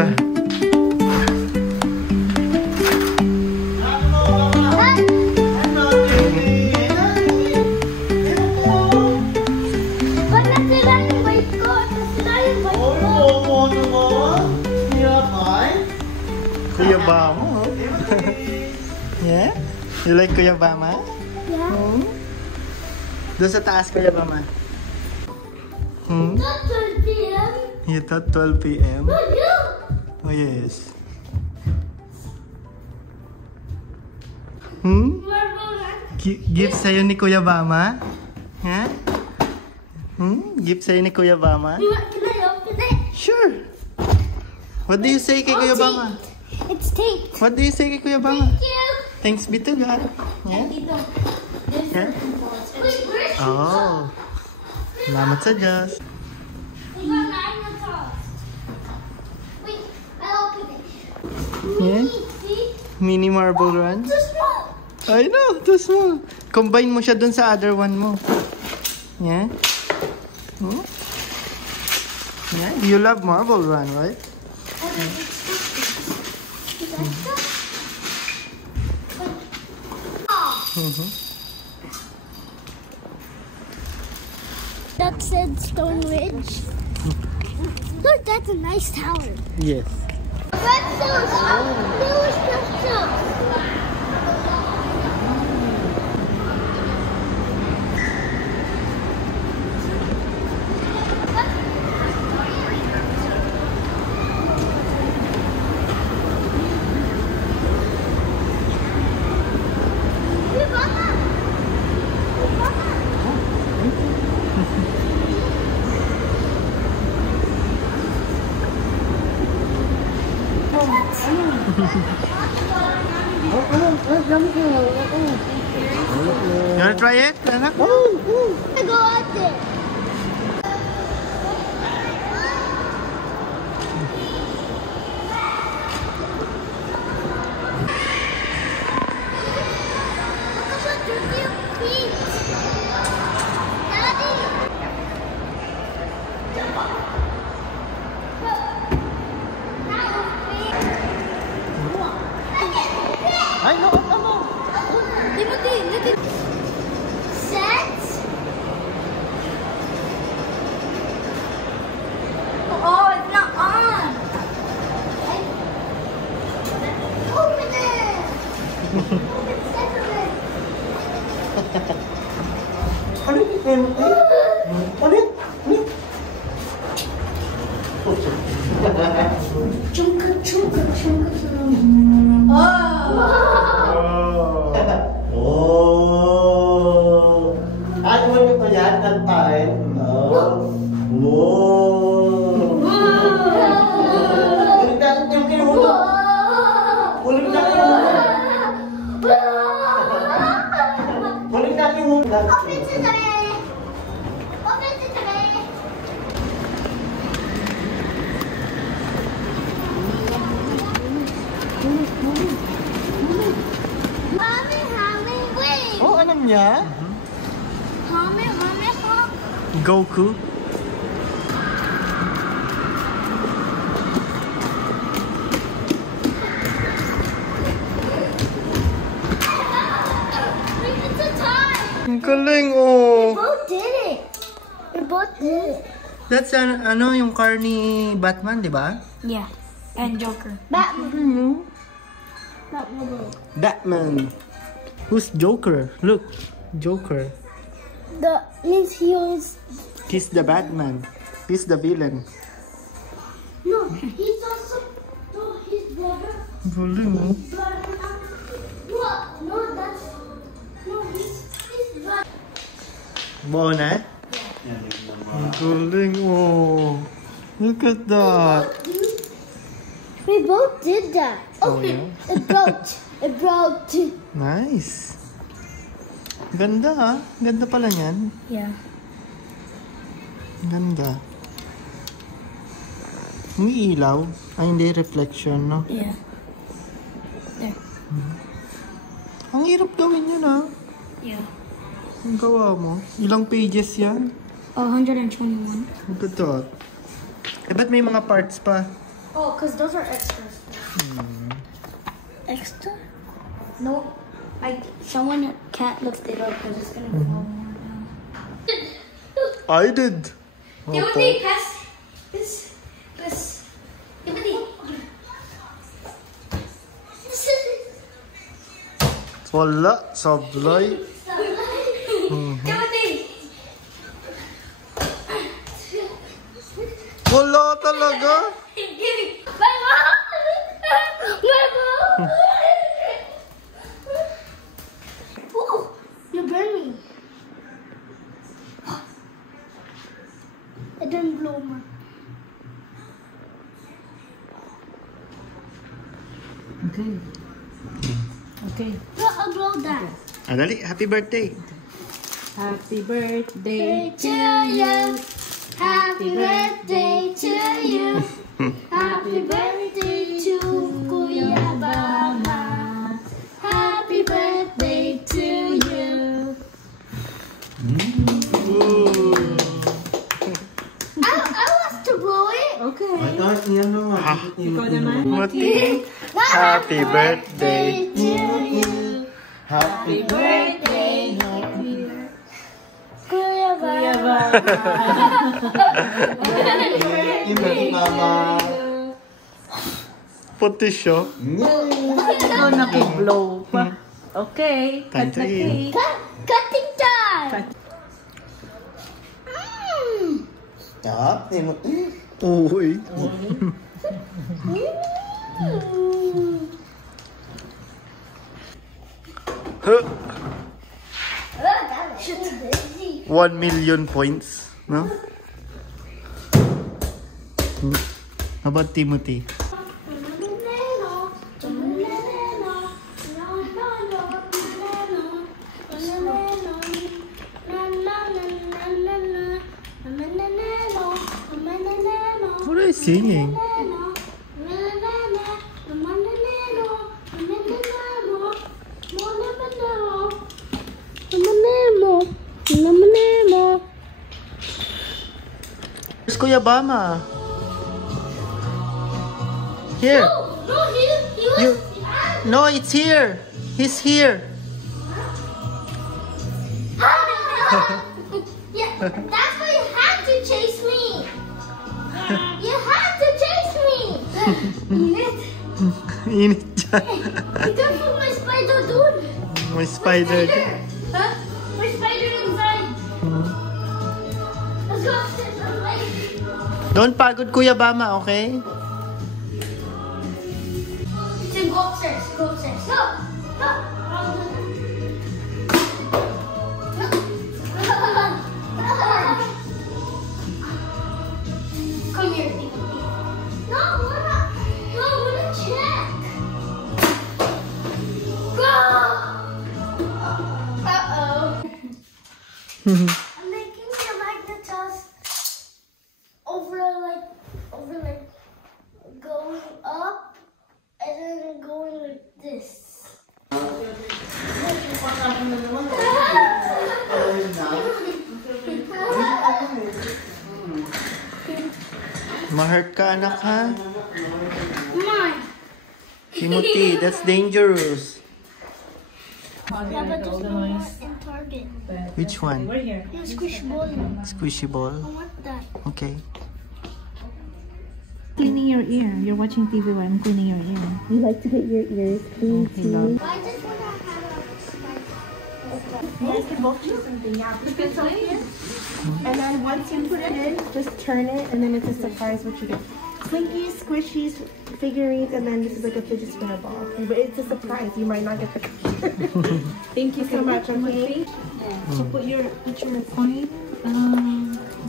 Basta. Kuya Bama. Yeah? You like Kuya Bama? Yeah. Doon sa taas, Kuya Bama. Not 12 p.m. You thought 12 p.m.? But you. Oh, yes. Gift sa'yo ni Kuya Bama? Ha? Gift sa'yo ni Kuya Bama? Can I open it? Sure. What do you say kay Kuya Bama? It's taped. What do you say kay Kuya Bama? Thank you. Thanks be to God. Yeah? Yeah? Wait, where's your Oh. Salamat sa Diyos. We got 9 on top. Wait, I'll open it. Yeah? See? Mini marble run. Too small. I know, too small. Combine mo siya dun sa other one mo. Yeah? Yeah? You love marble run, right? That said Stone Ridge. Look, that's a nice tower. Yes. Pretzels! Those pretzels! You wanna try it, anak? I go out there. Look at your feet. Daddy. Ay, no, no. Look at set. Oh, it's not on. Open it. Chunka, chunka, chunka, chunka. Oh! Ano niyo pa yan? Kantahin? Oh! Wow! Ulit natin yung kinuha! Ulit natin yung Ulit natin yung Open today. Open today. Mommy, wait. Oh, alam niya? Mommy, Goku. it's a tie. Ang galing, oh. Both did it. We both did it. That's ano, yung car ni Batman, di ba? Yeah, and Joker. Batman. Batman. Batman. Who's Joker? Look, Joker. The means he was. He's the Batman. He's the villain. No, he's also. No, his brother. Galing, oh. What? No, that's. No, his brother. Buo na? Ang galing, oh. Look at that. We both did that. Oh, yeah? It broke. It broke. Nice. Ganda, ah. Ganda pala niyan. Yeah. Ganda. May ilaw. Ay, hindi. Reflection, no? Yeah. There. Ang hirap gawin yun, ah. Yeah. Ang gawa mo. Ilang pages yan? 121. Look at that. Eh, ba't may mga parts pa? Oh, because those are extras. Extra? No, someone can't look it up because it's gonna fall more down. I did. Timothy, pass this. Timothy. Wala, sablay. Timothy. Wala talaga. My mom! My mom! Ooh, you burned me. It didn't blow me. Okay. Okay. No, I'll blow that. Dali, happy birthday. Happy birthday To you. Happy birthday to you. Happy birthday to Kuya Bama. Happy birthday to you. I want to blow it. Okay. Ikaw Ikaw naman. Muti. Happy birthday. to you. Happy birthday. Kuya Bama. birthday, Mama. Puti siya. Ikaw nakiblow pa. Okay. Time Cut to the eat. cake. Cutting time. Cut. Stop, Timothy. Uy. Huh. 1 million points, no? How about Timothy? What are you singing? Where's Kuya Bama? Here. You. No, it's here. He's here. Yeah, that's why you had to chase me. You had to chase me. Init dyan. Ito po may spider dun. May spider. Huh? May spider inside. Let's go upstairs. I'm late. Don't pagod Kuya Bama, okay? Tim, go upstairs. Go upstairs. Go. Go. Come here, Timothy. No, we're not. No, we're gonna check. Go. Uh-oh. I'm making the magnet toss over like going up and then going like this. Ma-hurt ka, anak, ha? Come on. Timothy, that's dangerous. Yeah, but there's no more in Target. Which one? We're here. Yeah, squish ball. Squishy I ball? want that. Okay. Cleaning your ear. You're watching TV while I'm cleaning your ear. You like to get your ears clean too? I just want to have You guys can both choose something. Yeah, put this on here. And then once you put it in, just turn it, and then it's a surprise what you get. Slinkies, squishies, figurines, and then this is like a fidget spinner ball. Okay, but it's a surprise. You might not get the Thank you so much, okay? So put your coin.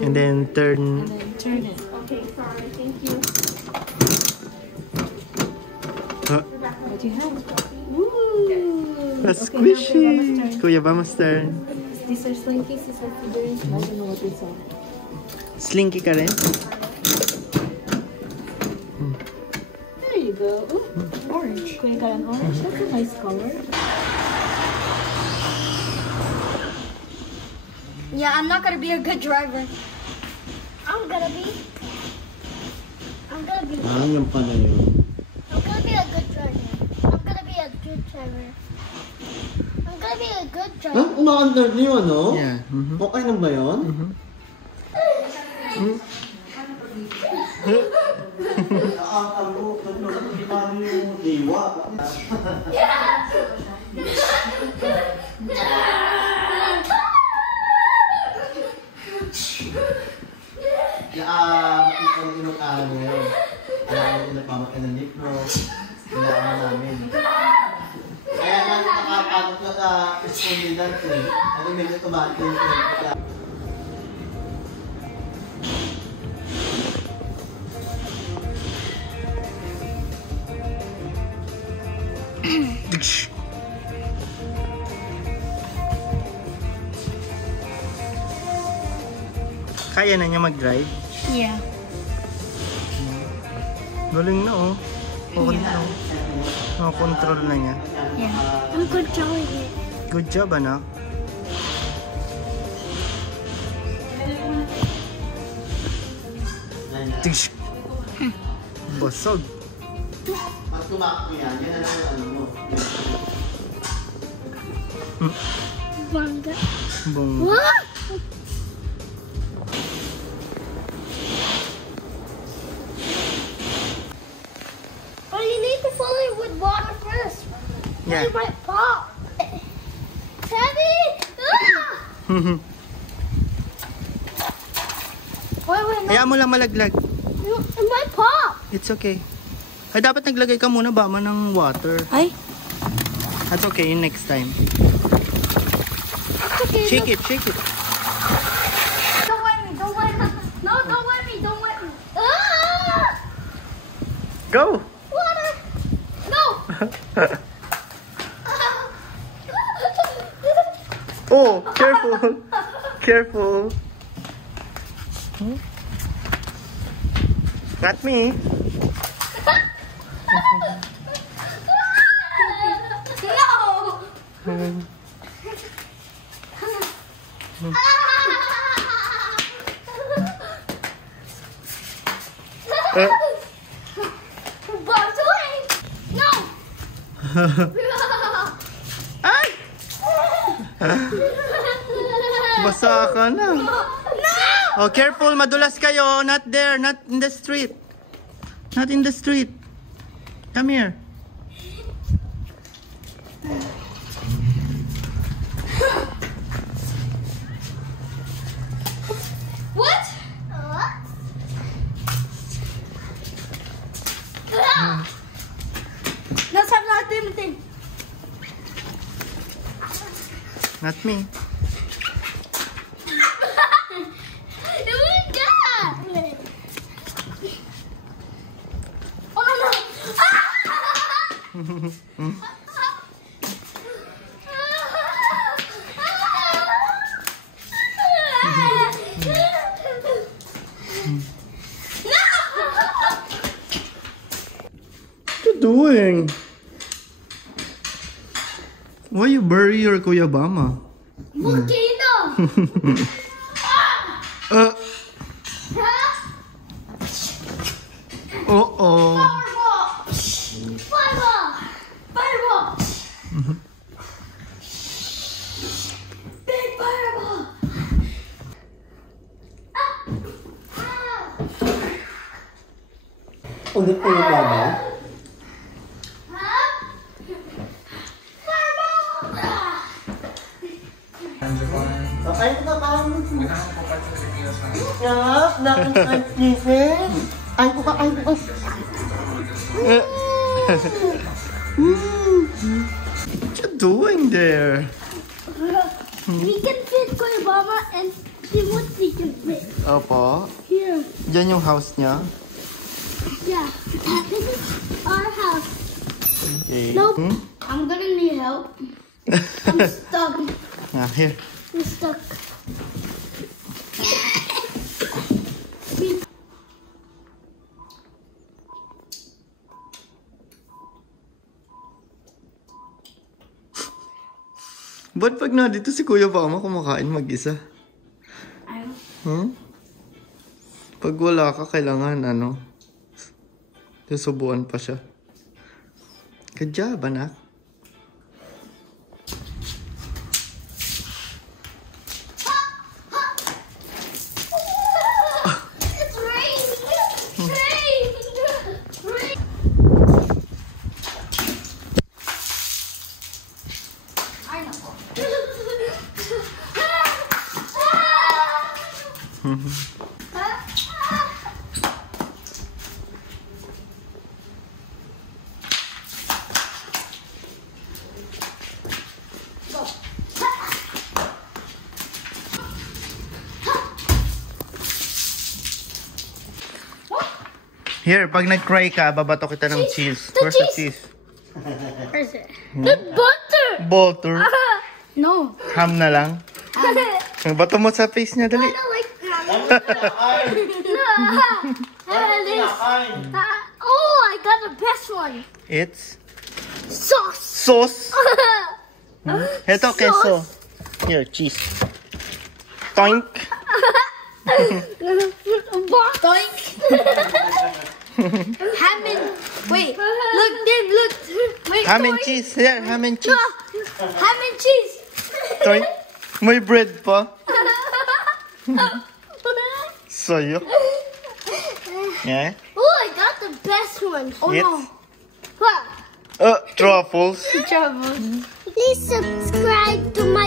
And then turn. And then turn it. Okay, sorry. Thank you. What do you have? Ooh. That's Okay, now squishy. Kuya Bama's turn. These are slinkies, these are figurines. I don't know what these are. Slinky ka rin? There you go. Ooh, orange. Kuya got an orange. That's a nice color. Yeah, I'm not gonna be a good driver. I'm gonna be be. Yan pala yun. I'm gonna be a good driver. I'm gonna be a good driver. I'm gonna be a good driver. Umaandar niyo, ano? Yeah. Okay na ba yun? yung diwa. Ang inong-aral ngayon. Alam mo, pinapamakin ng libro. Kailangan namin. Kaya nga, nakapagod na sa school nila. Ano, medyo tumati yung Kaya na niya mag-drive? Yeah. Galing na oh. Control na niya. Yeah. I'm controlling it. Good job, anak. Tish! Basag. Pag tumakbo yan, yan na lang yung ano mo. Bangga. Bong. What? Oh, you need to fill it with water first. Yeah. It might pop. Heavy! Ah! Wait, no. Kaya mo lang malaglag. It might pop. It's okay. Ay, dapat naglagay ka muna ba ng water? Ay? That's okay, next time. It's okay. Shake it, shake it. Don't let me, don't let me. No, don't let me, don't let me. Ah! Go! Water! No! Oh, careful. Careful. Got me. No! Box away! No! Ay! Basa ka na. Oh, careful. Madulas kayo. Not there. Not in the street. Not in the street. Come here. What? No, stop not doing the thing. Not me. It was that. Oh no! What you doing? Why you bury your Kuya Bama? Volcano! Uh-oh. Fireball! Fireball! Fireball! Big fireball! Ulit po yung baba. Ay, ito ka What you doing there? He can fit Kuya Baba and see what he can fit. Opo. Here. Diyan yung house niya. Yeah. This is our house. Okay. Nope. I'm gonna need help. I'm stuck. Ah, here. I'm stuck. Ba't pag na dito si Kuya Bama kumakain mag-isa? I don't. Pag wala ka, kailangan ano? Susubuan pa siya. Good job, anak. It's raining! Rain! Rain! I know. Here, pag nag-cry ka, babato kita ng cheese. Where's the cheese? Where is it? The butter! Butter. No. Ham na lang. Bato mo sa face niya, dali. I don't like that. How about this? Oh, I got the best one. It's Sauce. sauce. Ito, queso. Here, cheese. Toink. Doink. Ham and wait, look, Dim, look. Wait, Ham and doink. cheese. Here, ham and cheese. Ham and cheese. Toink. May bread pa. Sayo. Yeah. Oh, I got the best one. Oh It's no. What? truffles. Please subscribe to my